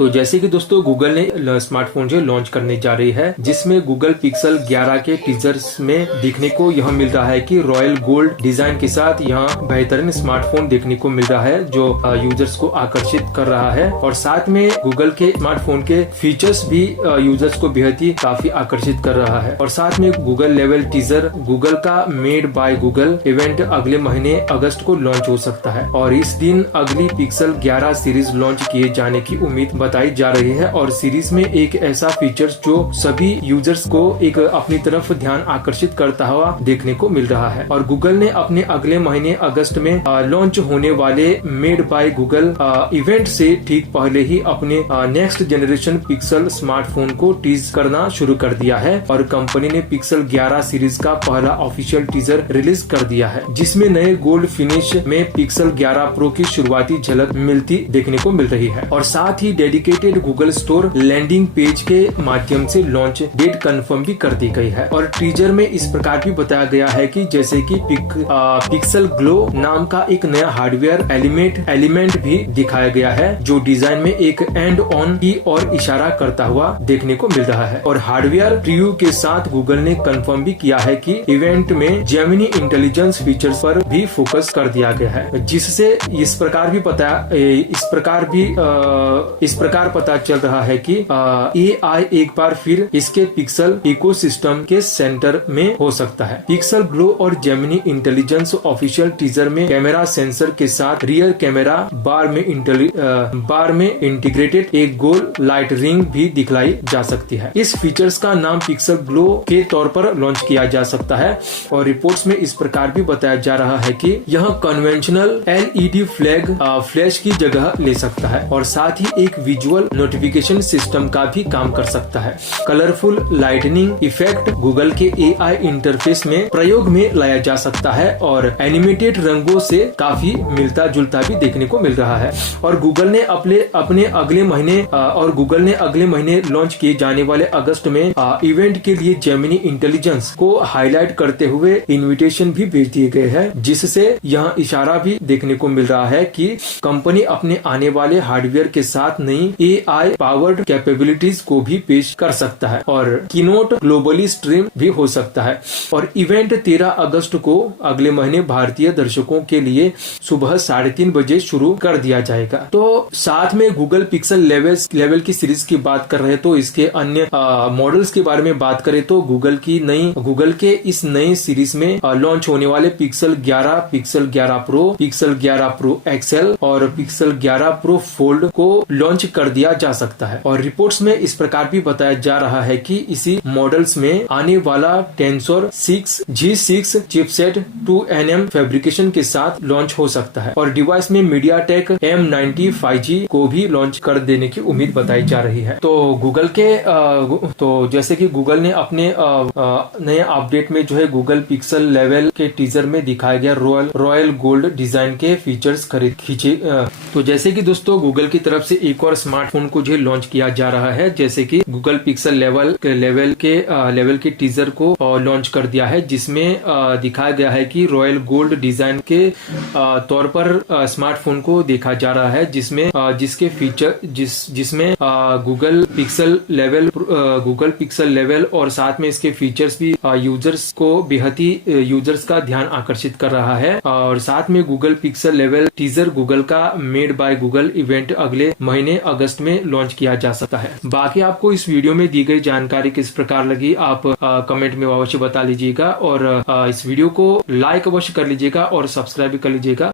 तो जैसे कि दोस्तों गूगल ने स्मार्टफोन जो लॉन्च करने जा रही है, जिसमें गूगल पिक्सल 11 के टीजर्स में देखने को यह मिल रहा है कि रॉयल गोल्ड डिजाइन के साथ यहाँ बेहतरीन स्मार्टफोन देखने को मिल रहा है जो यूजर्स को आकर्षित कर रहा है। और साथ में गूगल के स्मार्टफोन के फीचर्स भी यूजर्स को बेहद ही काफी आकर्षित कर रहा है। और साथ में गूगल लेवल टीजर गूगल का मेड बाय गूगल इवेंट अगले महीने अगस्त को लॉन्च हो सकता है और इस दिन अगली पिक्सल 11 सीरीज लॉन्च किए जाने की उम्मीद बताई जा रही है। और सीरीज में एक ऐसा फीचर्स जो सभी यूजर्स को एक अपनी तरफ ध्यान आकर्षित करता हुआ देखने को मिल रहा है। और गूगल ने अपने अगले महीने अगस्त में लॉन्च होने वाले मेड बाय गूगल इवेंट से ठीक पहले ही अपने नेक्स्ट जनरेशन पिक्सल स्मार्टफोन को टीज करना शुरू कर दिया है। और कंपनी ने पिक्सल 11 सीरीज का पहला ऑफिशियल टीजर रिलीज कर दिया है, जिसमें नए गोल्ड फिनिश में पिक्सल 11 प्रो की शुरुआती झलक मिलती देखने को मिल रही है। और साथ ही dedicated Google Store landing page के माध्यम से लॉन्च डेट कंफर्म भी कर दी गई है। और टीजर में इस प्रकार भी बताया गया है कि जैसे कि पिक्सल ग्लो नाम का एक नया हार्डवेयर एलिमेंट भी दिखाया गया है, जो डिजाइन में एक एंड ऑन की और इशारा करता हुआ देखने को मिल रहा है। और हार्डवेयर प्रीव्यू के साथ गूगल ने कंफर्म भी किया है कि इवेंट में जेमिनी इंटेलिजेंस फीचर्स पर भी फोकस कर दिया गया है, जिससे इस प्रकार पता चल रहा है कि AI एक बार फिर इसके पिक्सल इकोसिस्टम के सेंटर में हो सकता है। पिक्सल ग्लो और जेमिनी इंटेलिजेंस ऑफिशियल टीजर में कैमरा सेंसर के साथ रियर कैमरा बार में इंटीग्रेटेड एक गोल लाइट रिंग भी दिखलाई जा सकती है। इस फीचर्स का नाम पिक्सल ग्लो के तौर पर लॉन्च किया जा सकता है। और रिपोर्ट्स में इस प्रकार भी बताया जा रहा है कि यह कन्वेंशनल LED फ्लैश की जगह ले सकता है और साथ ही एक विजुअल नोटिफिकेशन सिस्टम का भी काम कर सकता है। कलरफुल लाइटनिंग इफेक्ट गूगल के AI इंटरफेस में प्रयोग में लाया जा सकता है और एनिमेटेड रंगों से काफी मिलता जुलता भी देखने को मिल रहा है। और गूगल ने अगले महीने लॉन्च किए जाने वाले अगस्त में इवेंट के लिए जेमिनी इंटेलिजेंस को हाईलाइट करते हुए इनविटेशन भी भेज दिए गए हैं, जिससे यह इशारा भी देखने को मिल रहा है कि कंपनी अपने आने वाले हार्डवेयर के साथ नई AI पावर्ड कैपेबिलिटीज को भी पेश कर सकता है और कीनोट ग्लोबली स्ट्रीम भी हो सकता है। और इवेंट 13 अगस्त को अगले महीने भारतीय दर्शकों के लिए सुबह 3:30 बजे शुरू कर दिया जाएगा। तो साथ में गूगल पिक्सल लेवल की सीरीज की बात कर रहे तो इसके अन्य मॉडल्स के बारे में बात करें तो गूगल के इस नई सीरीज में लॉन्च होने वाले pixel 11, pixel 11 pro, pixel 11 pro XL और पिक्सल 11 प्रो फोल्ड को लॉन्च कर दिया जा सकता है। और रिपोर्ट्स में इस प्रकार भी बताया जा रहा है कि इसी मॉडल्स में आने वाला टेंसोर 6 G6 चिपसेट 2nm फैब्रिकेशन के साथ लॉन्च हो सकता है। और डिवाइस में मीडियाटेक M90 5G को भी लॉन्च कर देने की उम्मीद बताई जा रही है। तो जैसे कि गूगल ने अपने नए अपडेट में जो है गूगल पिक्सल लेवल के टीजर में दिखाया गया रॉयल गोल्ड डिजाइन के फीचर्स खींचे। तो जैसे कि दोस्तों गूगल की तरफ से एक और स्मार्टफोन को जो लॉन्च किया जा रहा है, जैसे कि गूगल पिक्सल लेवल के टीजर को लॉन्च कर दिया है, जिसमें दिखाया गया है कि रॉयल गोल्ड डिजाइन के तौर पर स्मार्टफोन को देखा जा रहा है, जिसमें गूगल पिक्सल लेवल और साथ में इसके फीचर्स भी यूजर्स का ध्यान आकर्षित कर रहा है। और साथ में Google pixel level teaser Google का मेड बाय गूगल इवेंट अगले महीने अगस्त में लॉन्च किया जा सकता है। बाकी आपको इस वीडियो में दी गई जानकारी किस प्रकार लगी आप कमेंट में अवश्य बता लीजिएगा और इस वीडियो को लाइक अवश्य कर लीजिएगा और सब्सक्राइब भी कर लीजिएगा।